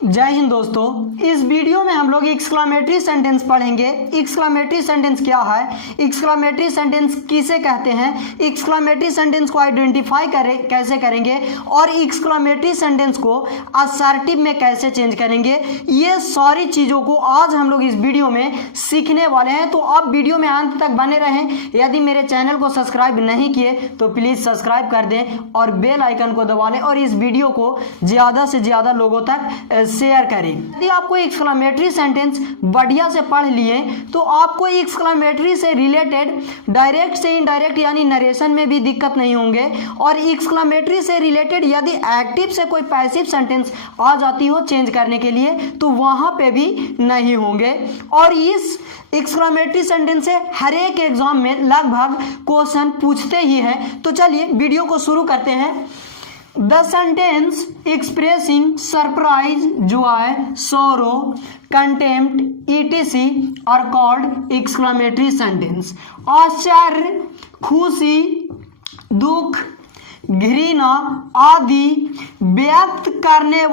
जय हिंद दोस्तों, इस वीडियो में हम लोग एक्सक्लेमेटरी सेंटेंस पढ़ेंगे। एक्सक्लेमेटरी सेंटेंस क्या है, एक्सक्लेमेटरी सेंटेंस किसे कहते हैं, एक्सक्लेमेटरी सेंटेंस को आइडेंटिफाई कैसे करेंगे और एक्सक्लेमेटरी सेंटेंस को असर्टिव में कैसे चेंज करेंगे, ये सारी चीज़ों को आज हम लोग इस वीडियो में सीखने वाले हैं। तो आप वीडियो में अंत तक बने रहें। यदि मेरे चैनल को सब्सक्राइब नहीं किए तो प्लीज़ सब्सक्राइब कर दें और बेल आइकन को दबा लें और इस वीडियो को ज़्यादा से ज़्यादा लोगों तक शेयर करें। यदि आपको एक्सक्लेमेटरी सेंटेंस बढ़िया से पढ़ लिए तो आपको एक्सक्लेमेटरी से रिलेटेड डायरेक्ट से इनडायरेक्ट यानी नरेशन में भी दिक्कत नहीं होंगे और एक्सक्लेमेटरी से रिलेटेड यदि एक्टिव से कोई पैसिव सेंटेंस आ जाती हो चेंज करने के लिए तो वहां पे भी नहीं होंगे। और इस एक्सक्लेमेटरी सेंटेंस से हर एक एग्जाम में लगभग क्वेश्चन पूछते ही हैं। तो चलिए वीडियो को शुरू करते हैं। The sentence expressing surprise, joy, sorrow, contempt, etc. are called exclamatory sentence. आश्चर्य, खुशी, दुख, घृणा आदि व्यक्त करने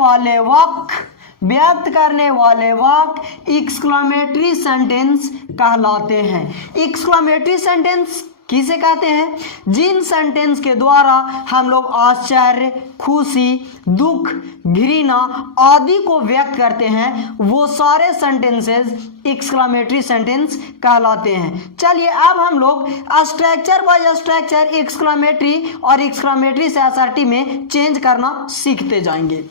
वाले वाक्य एक्सक्लेमेटरी सेंटेंस कहलाते हैं। एक्सक्लेमेटरी सेंटेंस किसे कहते हैं? जिन सेंटेंस के द्वारा हम लोग आश्चर्य, खुशी, दुख, घृणा आदि को व्यक्त करते हैं वो सारे सेंटेंसेस एक्सक्लेमेटरी सेंटेंस कहलाते हैं। चलिए अब हम लोग स्ट्रक्चर बाय स्ट्रक्चर एक्सक्लेमेटरी और एक्सक्लेमेटरी से असर्टिव में चेंज करना सीखते जाएंगे।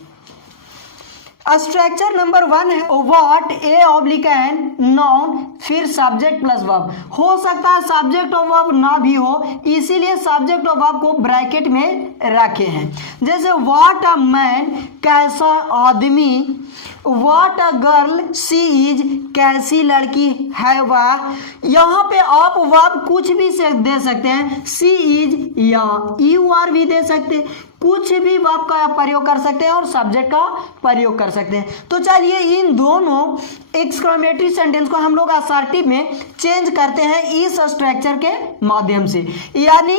स्ट्रक्चर नंबर 1 है what a oblique an noun फिर सब्जेक्ट प्लस वर्ब। हो सकता है सब्जेक्ट और वर्ब ना भी हो, इसीलिए सब्जेक्ट और वर्ब को ब्रैकेट में रखे हैं। जैसे व्हाट अ मैन कैसा आदमी, what a girl she is कैसी लड़की है वह। यहाँ पे आप वर्ब कुछ भी से दे सकते हैं, सी इज या यू आर भी दे सकते हैं, कुछ भी वर्ब का प्रयोग कर सकते हैं और सब्जेक्ट का प्रयोग कर सकते हैं। तो चलिए इन दोनों एक्सक्लेमेटरी सेंटेंस को हम लोग असर्टिव में चेंज करते हैं इस स्ट्रक्चर के माध्यम से। यानी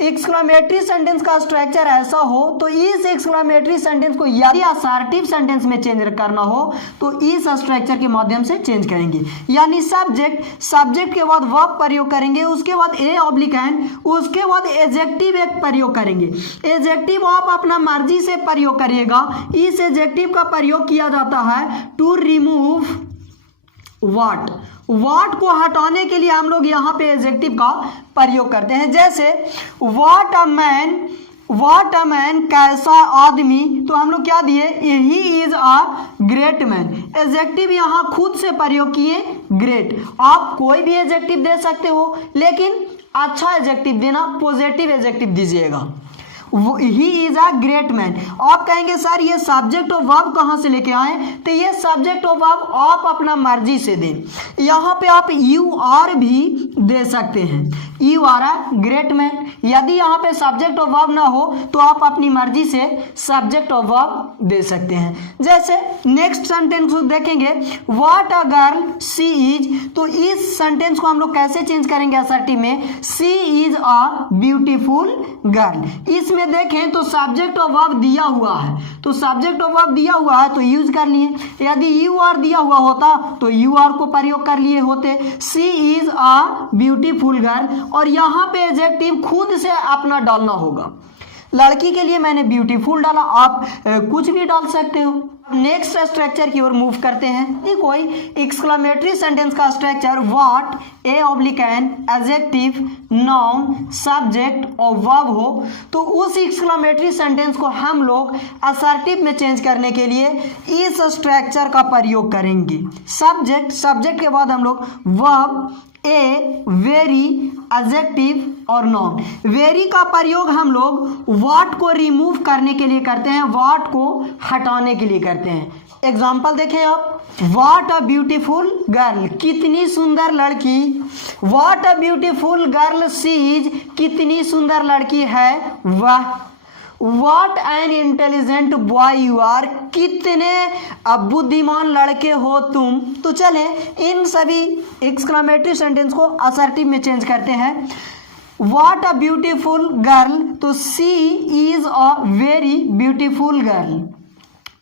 एक्सक्लेमेटरी सेंटेंस का स्ट्रक्चर ऐसा हो तो इस एक्सक्लेमेटरी सेंटेंस को यदि असर्टिव सेंटेंस में चेंज करना हो तो इस स्ट्रक्चर के माध्यम से चेंज करेंगे। यानी सब्जेक्ट के बाद वर्ब प्रयोग करेंगे, उसके बाद ए ऑब्लिक एन, उसके बाद एडजेक्टिव एक प्रयोग करेंगे। एडजेक्टिव आप अपना मर्जी से प्रयोग करिएगा। इस एडजेक्टिव का प्रयोग किया जाता है टू रिमूव व्हाट को हटाने के लिए हम लोग यहाँ पे एडजेक्टिव का प्रयोग करते हैं। जैसे व्हाट अ मैन कैसा आदमी, तो हम लोग क्या दिए, he is a great man. Adjective यहाँ खुद से प्रयोग किए ग्रेट। आप कोई भी एडजेक्टिव दे सकते हो लेकिन अच्छा एडजेक्टिव देना, पॉजिटिव एडजेक्टिव दीजिएगा। He is a great man. आप कहेंगे सर ये सब्जेक्ट और वर्ब कहाँ से लेके आए, तो ये सब्जेक्ट और वर्ब आप अपना मर्जी से दें। यहाँ पे आप यू आर भी दे सकते हैं, you are a great man. यदि यहाँ पे सब्जेक्ट और वर्ब ना हो तो आप अपनी मर्जी से सब्जेक्ट और वर्ब दे सकते हैं। जैसे नेक्स्ट सेंटेंस देखेंगे what a girl she is, तो इस सेंटेंस को हम लोग कैसे चेंज करेंगे असर्टिव में, सी इज अ ब्यूटीफुल गर्ल। इसमें देखें तो सब्जेक्ट और वर्ब दिया हुआ है, तो सब्जेक्ट और वर्ब दिया हुआ है तो यूज कर लिए। यदि यू आर दिया हुआ होता तो यू आर को प्रयोग कर लिए होते, सी इज अ ब्यूटीफुल गर्ल। और यहाँ पे एडजेक्टिव खुद से अपना डालना होगा। लड़की के लिए मैंने ब्यूटीफुल डाला, आप कुछ भी डाल सकते हो। नेक्स्ट स्ट्रक्चर की ओर मूव करते हैं। कोई एक्सक्लेमेटरी सेंटेंस का structure what a oblique an adjective noun subject और वर्ब हो तो उस एक्सक्लेमेटरी सेंटेंस को हम लोग असर्टिव में चेंज करने के लिए इस स्ट्रक्चर का प्रयोग करेंगे। सब्जेक्ट के बाद हम लोग वर्ब ए, वेरी, एडजेक्टिव और नाउन। वेरी का प्रयोग हम लोग व्हाट को रिमूव करने के लिए करते हैं, व्हाट को हटाने के लिए करते हैं। एग्जाम्पल देखें आप, व्हाट अ ब्यूटीफुल गर्ल, कितनी सुंदर लड़की। What a beautiful girl she is, कितनी सुंदर लड़की है वह। What an intelligent boy you are, कितने बुद्धिमान लड़के हो तुम। तो चले इन सभी एक्सक्लेमेटरी सेंटेंस को असर्टिव में चेंज करते हैं। व्हाट अ ब्यूटीफुल गर्ल, तो she is a very beautiful girl.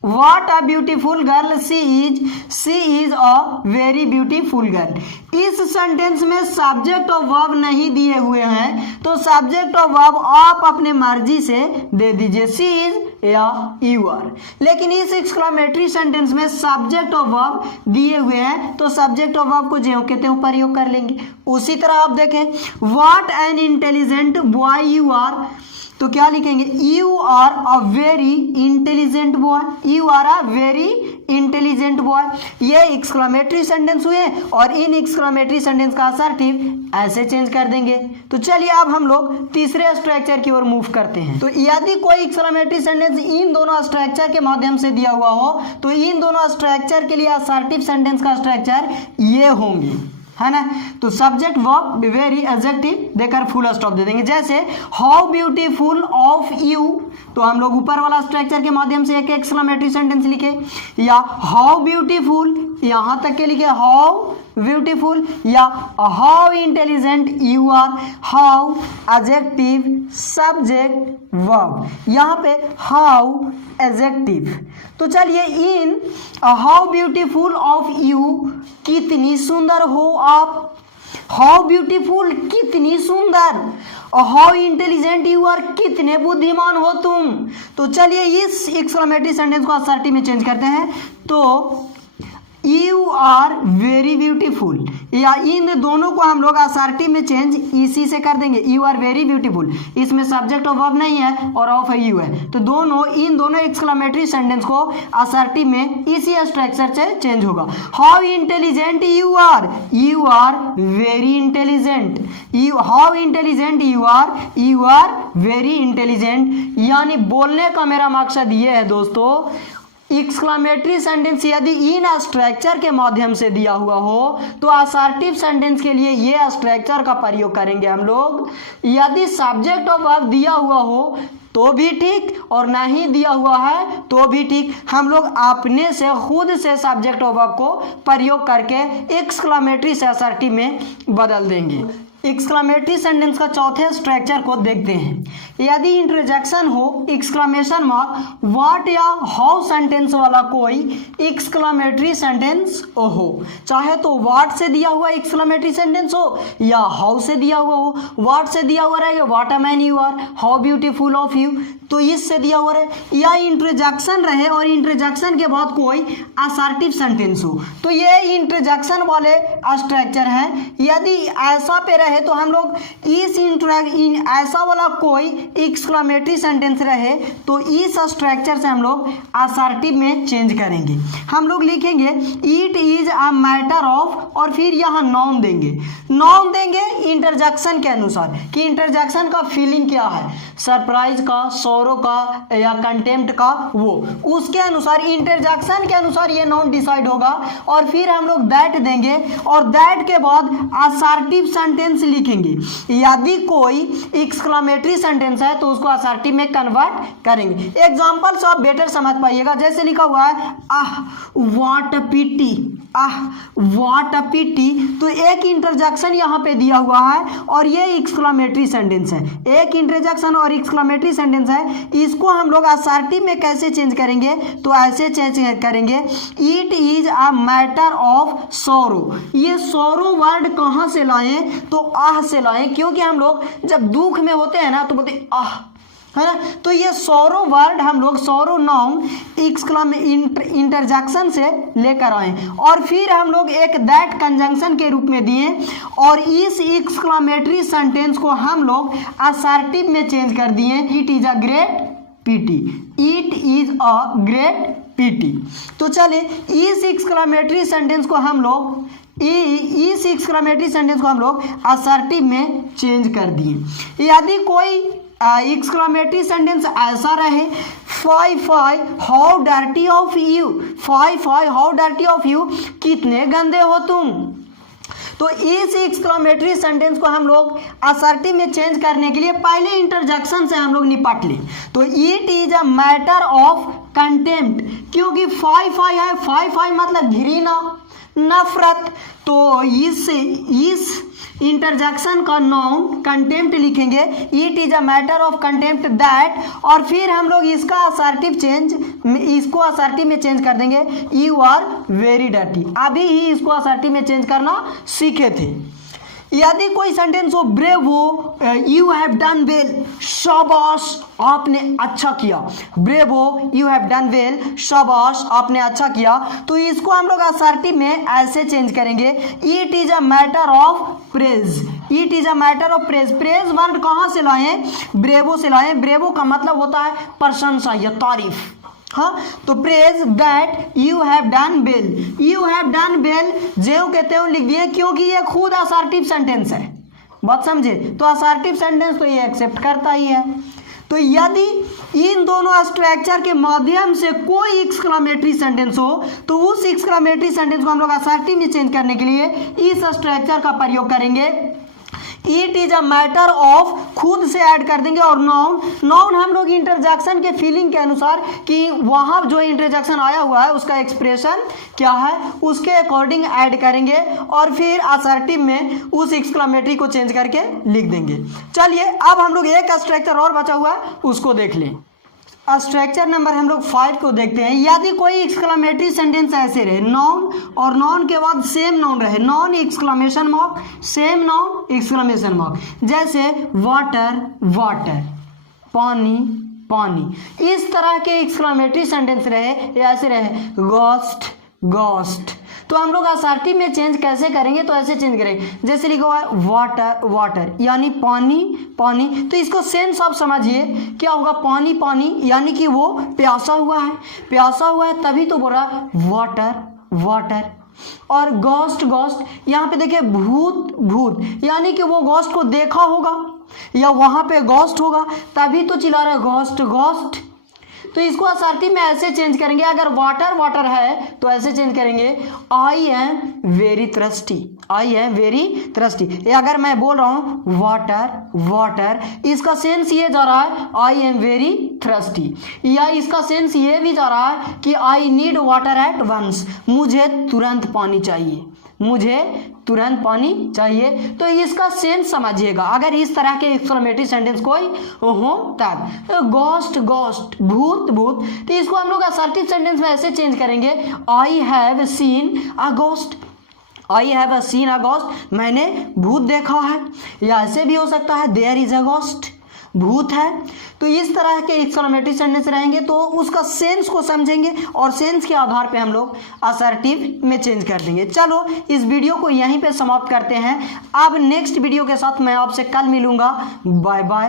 What a beautiful girl she is a very beautiful girl। इस सेंटेंस में सब्जेक्ट और वर्ब नहीं दिए हुए हैं, तो सब्जेक्ट और वर्ब आप अपने मर्जी से दे दीजिए, शी इज या यू आर। लेकिन इस एक्सक्लेमेटरी सेंटेंस में सब्जेक्ट और वर्ब दिए हुए हैं, तो सब्जेक्ट और वर्ब को ज्यों के त्यों प्रयोग कर लेंगे। उसी तरह आप देखें, what an intelligent boy you are, तो क्या लिखेंगे, you are a very intelligent boy, you are a very intelligent boy. ये एक्सक्लेमेटरी सेंटेंस हुए और इन एक्सक्लेमेटरी सेंटेंस का असर्टिव ऐसे चेंज कर देंगे। तो चलिए अब हम लोग तीसरे स्ट्रक्चर की ओर मूव करते हैं। तो यदि कोई एक्सक्लेमेटरी सेंटेंस इन दोनों स्ट्रक्चर के माध्यम से दिया हुआ हो, तो इन दोनों स्ट्रक्चर के लिए असर्टिव सेंटेंस का स्ट्रक्चर ये होंगे, है ना। तो सब्जेक्ट वर्ब वेरी एडजेक्टिव देकर फुल स्टॉप दे देंगे। जैसे हाउ ब्यूटीफुल ऑफ यू, तो हम लोग ऊपर वाला स्ट्रक्चर के माध्यम से एक एक्सक्लेमेटरी सेंटेंस लिखे, या हाउ ब्यूटीफुल यहां तक के लिखे हाउ ब्यूटीफुल, या how intelligent you are, how adjective subject verb, यहाँ पे हाउ एडजेक्टिव। तो चलिए इन हाउ ब्यूटीफुल ऑफ यू, कितनी सुंदर हो आप, हाउ ब्यूटीफुल कितनी सुंदर, और हाउ इंटेलिजेंट यू आर कितने बुद्धिमान हो तुम। तो चलिए इस एक्सक्लेमेटरी सेंटेंस को असर्टिव में चेंज करते हैं। तो यू आर वेरी ब्यूटीफुल, या इन दोनों को हम लोग असर्टिव में चेंज इसी से कर देंगे, यू आर वेरी ब्यूटीफुल। इसमें सब्जेक्ट और वर्ब नहीं है और ऑफ है, यू है, तो इन दोनों एक्सक्लेमेटरी सेंटेंस को असर्टिव में इसी स्ट्रक्चर से चेंज होगा। How intelligent you are very intelligent, how intelligent you are very intelligent. यानी बोलने का मेरा मकसद ये है दोस्तों, एक्सक्लेमेटरी सेंटेंस यदि इन स्ट्रक्चर के माध्यम से दिया हुआ हो, तो असर्टिव सेंटेंस के लिए ये स्ट्रक्चर का प्रयोग करेंगे हम लोग। यदि सब्जेक्ट और वर्ब दिया हुआ हो तो भी ठीक, और नहीं दिया हुआ है तो भी ठीक, हम लोग अपने से खुद से सब्जेक्ट और वर्ब को प्रयोग करके एक्सक्लेमेटरी से असर्टिव में बदल देंगे। एक्सक्लेमेटरी सेंटेंस का चौथे स्ट्रक्चर को देखते हैं। यदि इंटरजेक्शन हो एक्सक्लेमेशन मार्क व्हाट या हाउ सेंटेंस वाला कोई एक्सक्लेमेटरी सेंटेंस हो, चाहे तो व्हाट से दिया हुआ एक्सक्लेमेटरी सेंटेंस हो या हाउ से दिया हुआ हो। व्हाट से दिया हुआ रहेगा what a man you are, how beautiful of you, तो इससे दिया हुआ रहे, या इंटरजेक्शन रहे और इंटरजेक्शन के बाद कोई असर्टिव सेंटेंस हो, तो ये इंटरजेक्शन वाले स्ट्रक्चर हैं। यदि ऐसा पे रहे तो हम लोग ऐसा वाला कोई एक्सक्लेमेटरी सेंटेंस रहे तो इस स्ट्रक्चर से हम लोग असर्टिव में चेंज करेंगे। हम लोग लिखेंगे it is a matter of, और फिर यहाँ नाउन देंगे इंटरजेक्शन के अनुसार कि इंटरजेक्शन का फीलिंग क्या है, सरप्राइज का, सौरो का या कंटेम्प्ट का, वो उसके अनुसार इंटरजेक्शन के अनुसार ये नाउन डिसाइड होगा। और फिर हम लोग दैट देंगे और दैट के बाद असर्टिव सेंटेंस लिखेंगे। यदि कोई एक्सक्लेमेटरी सेंटेंस है तो उसको असर्टिव में कन्वर्ट करेंगे। एग्जांपल से आप बेटर समझ पाइएगा। जैसे लिखा हुआ है आह what a pity, ah what a पिटी, तो एक इंटरजेक्शन यहाँ पे दिया हुआ है और ये एक्सक्लेमेटरी सेंटेंस है, एक इंटरजेक्शन और एक्सक्लेमेटरी सेंटेंस है। इसको हम लोग असर्टिव में कैसे चेंज करेंगे, तो ऐसे चेंज करेंगे it is a matter of sorrow. ये सॉरो वर्ड कहाँ से लाएं, तो आह से लाएं, क्योंकि हम लोग जब दुख में होते हैं ना तो बोलते आह, है ना। तो ये सॉरो वर्ड हम लोग सॉरो नाउन इंटरजेक्शन से लेकर आए और फिर हम लोग एक दैट कंजंक्शन के रूप में दिए और इस एक्सक्लेमेटरी सेंटेंस को हम लोग असर्टिव में चेंज कर दिए। It is a great PT, it is a great PT. तो चले इस एक्सक्लेमेटरी सेंटेंस को हम लोग असर्टिव में चेंज कर दिए। यदि कोई एक्सक्लेमेटरी सेंटेंस ऐसा रहे fie how dirty of you, fie how dirty of you, कितने गंदे हो तुम, तो इस एक्सक्लेमेटरी सेंटेंस को हम लोग असर्टिव में चेंज करने के लिए पहले इंटरजेक्शन से हम लोग निपट लें। तो it is a matter of contempt, क्योंकि फाई है, फाई मतलब घृणा, नफरत। तो इस इंटरजेक्शन का नाउन कंटेम्प्ट लिखेंगे, it is a matter of contempt that, और फिर हम लोग इसका असर्टिव चेंज, इसको असर्टिव में चेंज कर देंगे, यू आर वेरी डर्टी। अभी ही इसको असर्टिव में चेंज करना सीखे थे। यदि कोई सेंटेंस हो ब्रेव हो, यू हैव डन वेल, शाबाश आपने अच्छा किया, ब्रेव हो, यू हैव डन वेल, शाबाश आपने अच्छा किया, तो इसको हम लोग असर्टिव में ऐसे चेंज करेंगे, it is a matter of praise, it is a matter of praise. Praise word कहाँ से लाए? ब्रेवो से लाए। ब्रेवो का मतलब होता है प्रशंसा या तारीफ। हाँ, तो praise that you have done well, you have done well ज्यों के त्यों लिख दिए, क्योंकि ये खुद असर्टिव सेंटेंस है। बात समझे? तो असर्टिव सेंटेंस तो ये एक्सेप्ट करता ही है। तो यदि इन दोनों स्ट्रक्चर के माध्यम से कोई एक्सक्लेमेटरी सेंटेंस हो तो उस एक्सक्लेमेटरी सेंटेंस को हम लोग असर्टिव में चेंज करने के लिए इस स्ट्रक्चर का प्रयोग करेंगे। It is a matter of खुद से ऐड कर देंगे, और नाउन, नाउन हम लोग इंटरजेक्शन के फीलिंग के अनुसार कि वहाँ जो इंटरजेक्शन आया हुआ है उसका एक्सप्रेशन क्या है उसके अकॉर्डिंग ऐड करेंगे, और फिर असर्टिव में उस एक्सक्लेमेटरी को चेंज करके लिख देंगे। चलिए अब हम लोग एक स्ट्रक्चर और बचा हुआ है उसको देख लें। स्ट्रक्चर नंबर हम लोग 5 को देखते हैं। यदि कोई एक्सक्लेमेटरी सेंटेंस ऐसे रहे, नाउन और नाउन के बाद सेम नाउन रहे, noun exclamation mark, same noun exclamation mark, जैसे वाटर वाटर, पानी पानी, इस तरह के एक्सक्लेमेटरी सेंटेंस रहे या ऐसे रहे गोस्ट गोस्ट, तो हम लोग असर्टिव में चेंज कैसे करेंगे? तो ऐसे चेंज करेंगे, जैसे लिखा हुआ है वाटर वाटर यानी पानी पानी, तो इसको सेंस आप समझिए क्या होगा, पानी पानी यानी कि वो प्यासा हुआ है, प्यासा हुआ है तभी तो बोल रहा वाटर वाटर। और गोस्ट गोस्ट यहाँ पे देखिए भूत भूत यानी कि वो गोस्ट को देखा होगा या वहाँ पे गोस्ट होगा तभी तो चिल्ला रहा है गोस्ट गोस्ट। तो इसको असर्टिव में ऐसे चेंज करेंगे, अगर वाटर वाटर है तो ऐसे चेंज करेंगे, I am very thirsty, I am very thirsty. अगर मैं बोल रहा हूँ वाटर वाटर, इसका सेंस ये जा रहा है आई एम वेरी थ्रस्टी, या इसका सेंस ये भी जा रहा है कि I need water at once, मुझे तुरंत पानी चाहिए, मुझे तुरंत पानी चाहिए। तो इसका सेंस समझिएगा अगर इस तरह के एक्सक्लेमेटरी सेंटेंस कोई हो तब। तो गोस्ट गोस्ट भूत भूत, तो इसको हम लोग असर्टिव सेंटेंस में ऐसे चेंज करेंगे, I have seen a ghost, I have a seen a ghost, मैंने भूत देखा है, या ऐसे भी हो सकता है देयर इज अ गोस्ट, भूत है। तो इस तरह के एक्सक्लेमेटरी सेंटेंस रहेंगे तो उसका सेंस को समझेंगे और सेंस के आधार पे हम लोग असर्टिव में चेंज कर देंगे। चलो इस वीडियो को यहीं पे समाप्त करते हैं। अब नेक्स्ट वीडियो के साथ मैं आपसे कल मिलूंगा। Bye bye.